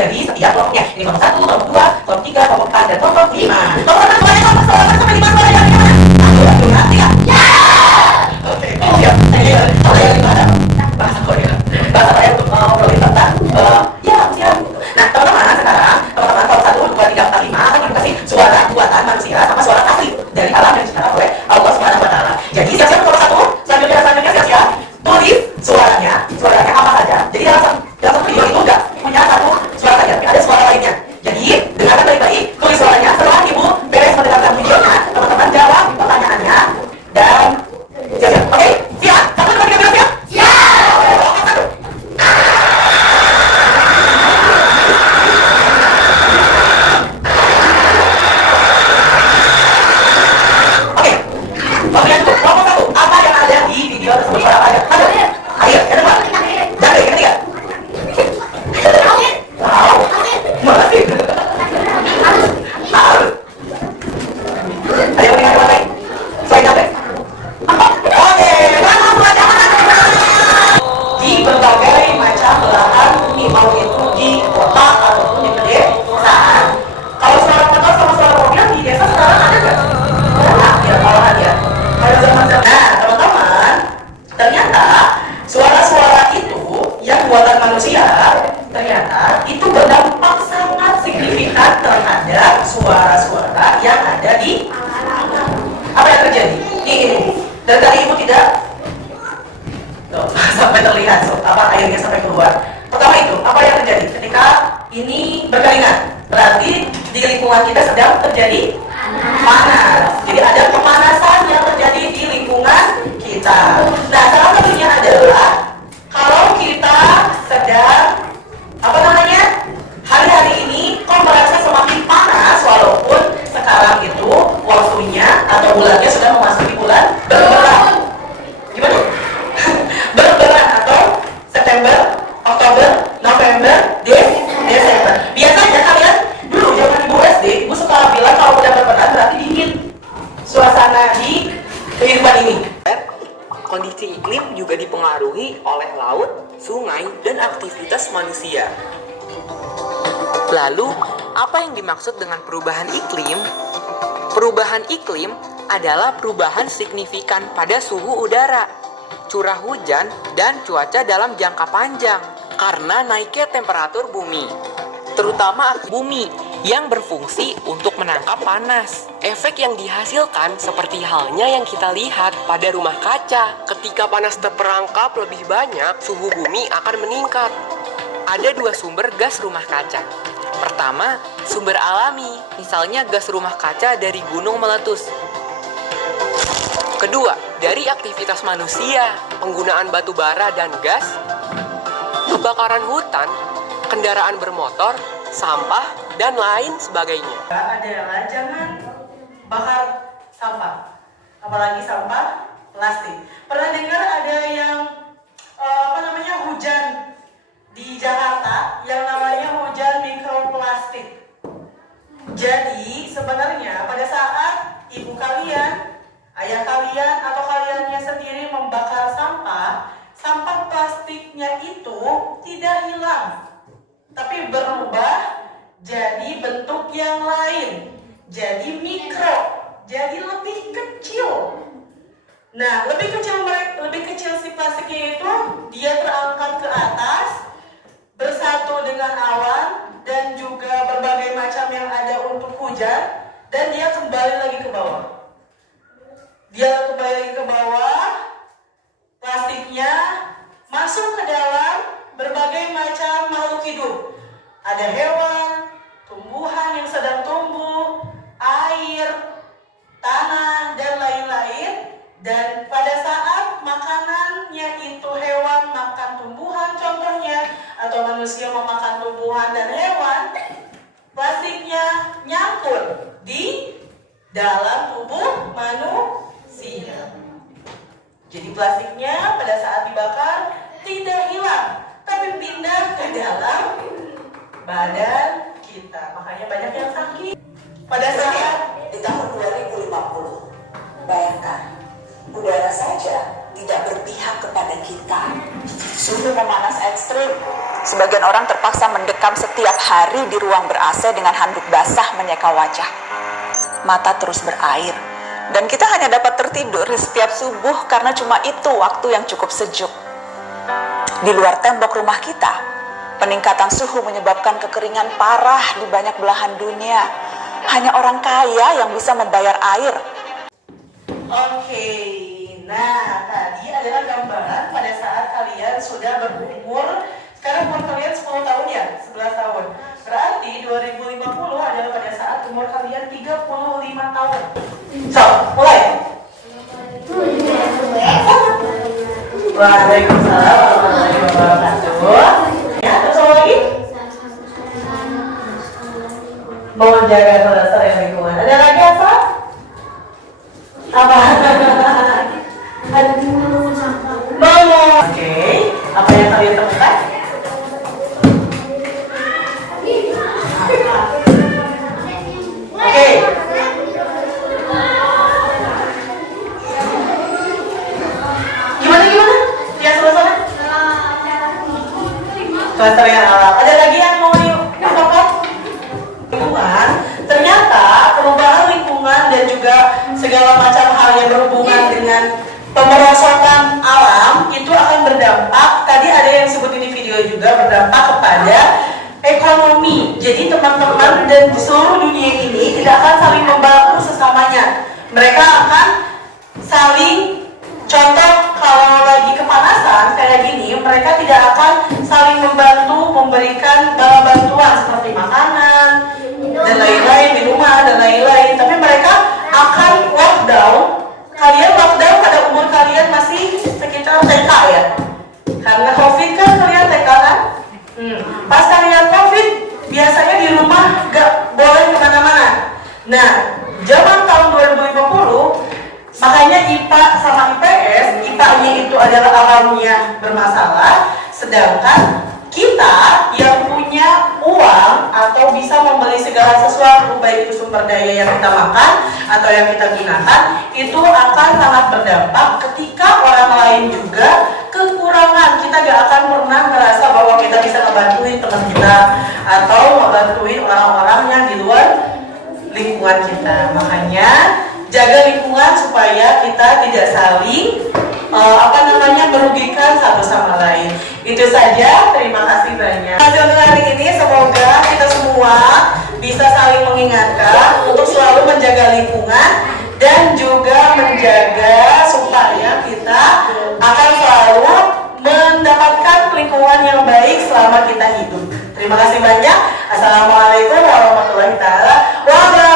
dari setiap kelompoknya. Ini kelompok 1, kelompok 2, kelompok 3, kelompok 4, dan kelompok 5. Kelompok 1 boleh kelompok 1 sampai 5 boleh yang gimana? 1, 2, 3. Ya! Oke, siap. Kalau yang gimana? Bahasa Korea. Bahasa Korea untuk ngobrolin tentang ya, siap. Nah, teman-teman, sekarang teman-teman kelompok 1, 2, 3, 4, 5 akan dikasih suara buatan manusia sama suara asli dari alam yang diciptakan oleh Allah Subhanahu wa taala. Jadi siap-siap kelompok 1, selanjutnya siap-siap. Tulis suaranya apa saja. Jadi dalam satu video itu enggak punya satu suara saja, tapi ada suara lainnya. Jadi dengarkan baik-baik, tulis suaranya. Setelah ibu beres mendengarkan videonya, teman-teman jawab pertanyaannya dan siap-siap. Oke, siap. 1, 2, 3, siap. Oke, bagian itu kelompok 1. Apa yang ada di video tersebut? Suara apa aja? Air, yang kedua. Jangkrik, yang ketiga. Wow, masih. Harus. Ada yang mendengar baik? Selain jangkrik. Oke, selamat pelajaran. Di berbagai macam belahan bumi, mau itu di kota ataupun di pedesaan. Kalau suara motor sama suara mobil di desa sekarang ada nggak? Banyak ya, kalau ada. Kalau zaman-zaman. Nah, teman-teman, ternyata suara-suara itu yang buatan manusia ternyata itu berdampak sangat signifikan terhadap suara-suara yang ada di apa yang terjadi ini. Dan tadi ibu tidak sampai terlihat apa airnya sampai keluar. Pertama itu apa yang terjadi ketika ini berkeringat, berarti di lingkungan kita sedang terjadi panas. Jadi ada pemanasan yang terjadi di lingkungan kita. Nah, salah satunya adalah kalau kita sedang hari-hari ini kok merasa semakin panas, walaupun sekarang itu waktunya atau bulannya sudah memasuki bulan berberan. Gimana? Berberan atau September, Oktober, November, Desember. Biasanya kalian dulu zaman ibu SD, ibu suka bilang kalau udah berberan berarti dingin suasana di kehidupan ini. Kondisi iklim juga dipengaruhi oleh laut, sungai, dan aktivitas manusia. Lalu, apa yang dimaksud dengan perubahan iklim? Perubahan iklim adalah perubahan signifikan pada suhu udara, curah hujan, dan cuaca dalam jangka panjang karena naiknya temperatur bumi, terutama bumi yang berfungsi untuk menangkap panas. Efek yang dihasilkan seperti halnya yang kita lihat pada rumah kaca. Ketika panas terperangkap lebih banyak, suhu bumi akan meningkat. Ada dua sumber gas rumah kaca. Pertama, sumber alami, misalnya gas rumah kaca dari gunung meletus. Kedua, dari aktivitas manusia, penggunaan batu bara dan gas, kebakaran hutan, kendaraan bermotor, sampah, dan lain sebagainya. Adalah jangan bakar sampah, apalagi sampah plastik. Pernah dengar ada yang hujan di Jakarta yang namanya hujan mikroplastik. Jadi sebenarnya pada saat ibu kalian, ayah kalian, atau kaliannya sendiri membakar sampah, sampah plastiknya itu tidak hilang, tapi berubah jadi bentuk yang lain, jadi mikro, jadi lebih kecil. Nah, lebih kecil si plastiknya itu dia terangkat ke atas, bersatu dengan awan dan juga berbagai macam yang ada untuk hujan, dan dia kembali lagi ke bawah. Dia kembali lagi ke bawah, plastiknya masuk ke dalam berbagai macam makhluk hidup. Ada hewan, tumbuhan yang sedang tumbuh, air, tanah, dan lain-lain. Dan pada saat makanannya itu hewan makan tumbuhan contohnya, atau manusia memakan tumbuhan dan hewan, plastiknya nyangkut di dalam tubuh manusia. Jadi plastiknya pada saat dibakar tidak hilang, tapi pindah ke dalam badan kita. Makanya banyak yang sakit. Pada saat di tahun 2050, bayangkan, udara saja tidak berpihak kepada kita. Suhu memanas ekstrim Sebagian orang terpaksa mendekam setiap hari di ruang ber-AC dengan handuk basah menyeka wajah. Mata terus berair, dan kita hanya dapat tertidur di setiap subuh karena cuma itu waktu yang cukup sejuk. Di luar tembok rumah kita, peningkatan suhu menyebabkan kekeringan parah di banyak belahan dunia. Hanya orang kaya yang bisa membayar air. Oke, nah tadi adalah gambaran pada saat kalian sudah berumur. Sekarang umur kalian 10 tahun ya, 11 tahun. Berarti 2050 adalah pada saat umur kalian 35 tahun. So, mulai. Waalaikumsalam warahmatullahi wabarakatuh. Ya, terus apa lagi? Menjaga kelestarian lingkungan. Ada lagi apa? Apa? Oke, apa yang kalian temukan? Oke. Gimana? Yang sebelah sana? Kelestarian alam. Ada lagi yang mau ditambahkan? Lingkungan. Ternyata perubahan lingkungan dan juga segala macam hal yang berhubungan dengan pemerosotan alam itu akan berdampak. Tadi ada yang sebutin di video juga, berdampak kepada ekonomi. Jadi teman-teman dan di seluruh dunia ini tidak akan saling membantu sesamanya. Mereka akan saling, contoh kalau lagi kepanasan kayak gini, mereka tidak akan saling membantu memberikan barang bantuan seperti makanan dan lain-lain, minuman dan lain-lain. Tapi mereka akan lockdown. Kalian lockdown pada umur kalian masih sekitar TK ya, karena COVID kan kalian TK kan. Pas kalian COVID, biasanya di rumah gak boleh kemana-mana. Nah, zaman tahun 2050, makanya IPA sama IPS, IPA-nya itu adalah alamnya bermasalah, sedangkan kita yang punya uang atau bisa membeli segala sesuatu, baik itu sumber daya yang kita makan atau yang kita gunakan, itu akan sangat berdampak ketika orang lain juga kekurangan. Kita gak akan pernah merasa bahwa kita bisa ngebantuin teman kita atau ngebantuin orang-orang yang di luar lingkungan kita. Makanya jaga lingkungan supaya kita tidak saling merugikan satu sama lain. Itu saja, terima kasih banyak. Hasil untuk hari ini semoga kita semua bisa saling mengingatkan untuk selalu menjaga lingkungan dan juga menjaga supaya kita akan selalu mendapatkan lingkungan yang baik selama kita hidup. Terima kasih banyak. Assalamualaikum warahmatullahi wabarakatuh.